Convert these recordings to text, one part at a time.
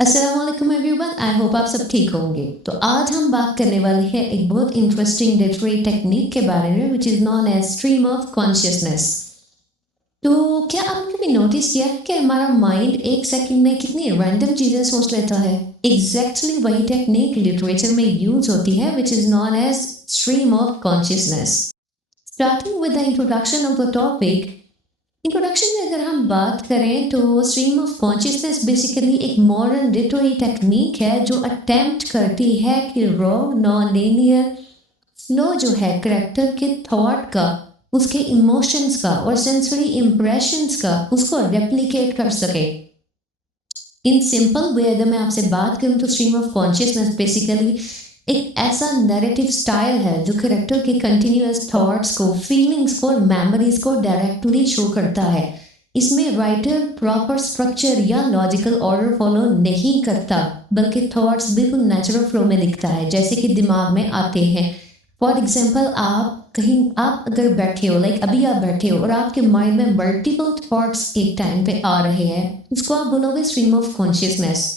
अस्सलाम वालेकुम everyone, I hope आप सब ठीक होंगे। तो आज हम बात करने वाले हैं एक बहुत इंटरेस्टिंग लिटरेरी टेक्निक के बारे में which is known as stream of consciousness. तो क्या आपने कभी नोटिस किया कि हमारा माइंड एक सेकंड में कितनी रैंडम चीज़ें सोच लेता है? एग्जैक्टली वही टेक्निक लिटरेचर में यूज होती है which is known as stream of consciousness. Starting with the introduction of the topic, introduction में अगर हम बात करें तो स्ट्रीम ऑफ कॉन्शियसनेस बेसिकली एक मॉडर्न लिटरेरी टेक्निक है जो अटेम्प्ट करती है कि रॉ नॉन लीनियर फ्लो जो है करेक्टर के थॉट का, उसके इमोशंस का और सेंसरी इम्प्रेशंस का उसको रेप्लिकेट कर सके। इन सिंपल वे अगर मैं आपसे बात करूं तो स्ट्रीम ऑफ कॉन्शियसनेस बेसिकली एक ऐसा नैरेटिव स्टाइल है जो करेक्टर के कंटिन्यूअस थॉट्स को, फीलिंग्स को और मेमोरीज को डायरेक्टली शो करता है। इसमें राइटर प्रॉपर स्ट्रक्चर या लॉजिकल ऑर्डर फॉलो नहीं करता, बल्कि थॉट्स बिल्कुल नेचुरल फ्लो में लिखता है जैसे कि दिमाग में आते हैं। फॉर एग्जाम्पल, आप अगर बैठे हो, लाइक अभी आप बैठे हो और आपके माइंड में मल्टीपल थॉट्स एक टाइम पे आ रहे हैं, उसको आप बोलोगे stream of consciousness.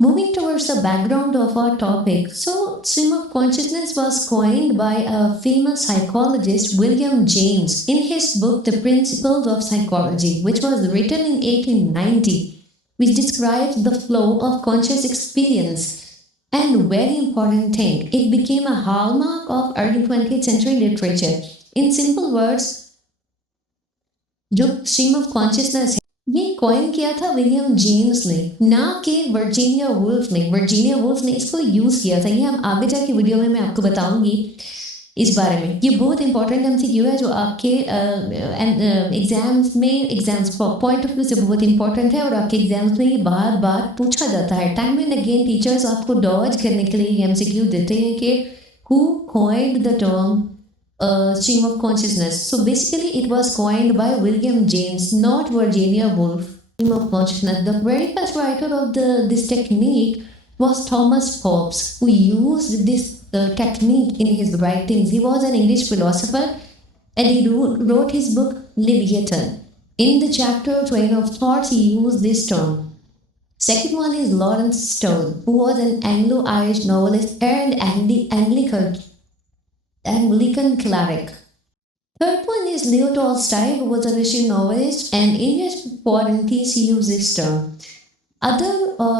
Moving towards the background of our topic, so stream of consciousness was coined by a famous psychologist, William James, in his book The Principles of Psychology, which was written in 1890, which describes the flow of conscious experience. And very important thing, it became a hallmark of early 20th century literature. In simple words, जो stream of consciousness है ये coin किया था William James ने, ना कि Virginia Woolf ने। Virginia Woolf ने इसको यूज़ किया था। ये हम आगे जाके वीडियो में मैं आपको बताऊंगी इस बारे में। ये बहुत इंपॉर्टेंट एमसीक्यू है जो आपके एग्जाम्स पॉइंट ऑफ व्यू से बहुत इंपॉर्टेंट है और आपके एग्जाम्स में ये बार बार पूछा जाता है। टाइम एंड अगेन टीचर्स आपको डॉज करने के लिए ये एमसीक्यू देते हैं कि who coined the term stream of consciousness. So basically, it was coined by William James, not Virginia Woolf. Stream of consciousness. The very first writer of this technique was Thomas Hobbes, who used this technique in his writings. He was an English philosopher, and he wrote his book Leviathan. In the chapter Train of Thoughts, he used this term. Second one is Lawrence Sterne, who was an Anglo-Irish novelist and Anglican cleric. Third one is Leo Tolstoy, who was a Russian novelist, and in his War and Peace he used this term. Other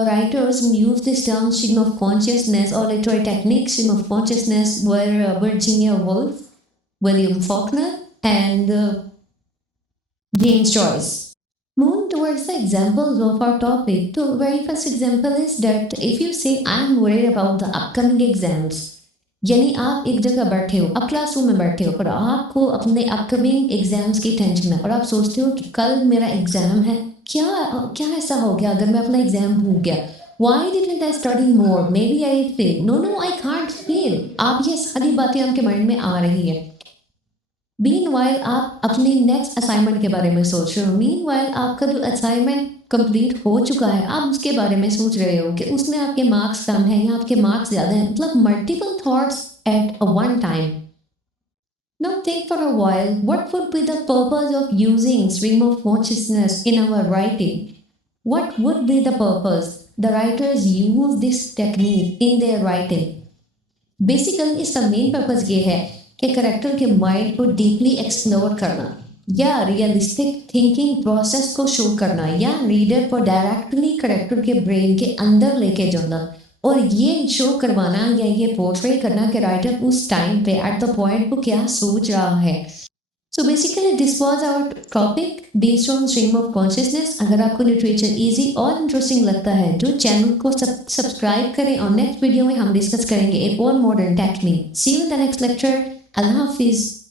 writers who used this term, stream of consciousness or literary technique, stream of consciousness, were Virginia Woolf, William Faulkner, and James Joyce. Moving towards the examples of our topic, the very first example is that if you say, I'm worried about the upcoming exams, यानी आप एक जगह बैठे हो, आप classroom में बैठे हो और आपको अपने अपकमिंग एग्जाम्स की टेंशन है और आप सोचते हो कि कल मेरा एग्जाम है, क्या क्या ऐसा हो गया अगर मैं अपना एग्जाम भूल गया? Why didn't I study more? Maybe I fail. No, I can't fail. आप ये सारी बातें आपके माइंड में आ रही है। Meanwhile, आप अपने नेक्स्ट असाइनमेंट के बारे में सोच रहे हो। Meanwhile, आपका जो असाइनमेंट कंप्लीट हो चुका है, आप उसके बारे में सोच रहे हो कि उसमें आपके मार्क्स कम है या आपके मार्क्स ज़्यादा हैं। मतलब multiple thoughts at one time. Now think for a while, what would be the purpose of using stream of consciousness in our writing? What would be the purpose? The writers use this technique in their writing. Basically, इसका main purpose ये है कि character के mind को deeply explore करना या realistic thinking process को show करना या रीडर को डायरेक्टली करेक्टर के ब्रेन के अंदर लेके जाना और ये शो करवाना या ये पोर्ट्रे करना कि राइटर उस टाइम पे एट द पॉइंट को क्या सोच रहा है। So basically this was our topic based on stream of consciousness. अगर आपको लिटरेचर इजी और इंटरेस्टिंग लगता है तो चैनल को सब्सक्राइब करें और नेक्स्ट वीडियो में हम डिस्कस करेंगे एक और modern technique. See you in the next lecture. अल्लाह हाफिज़।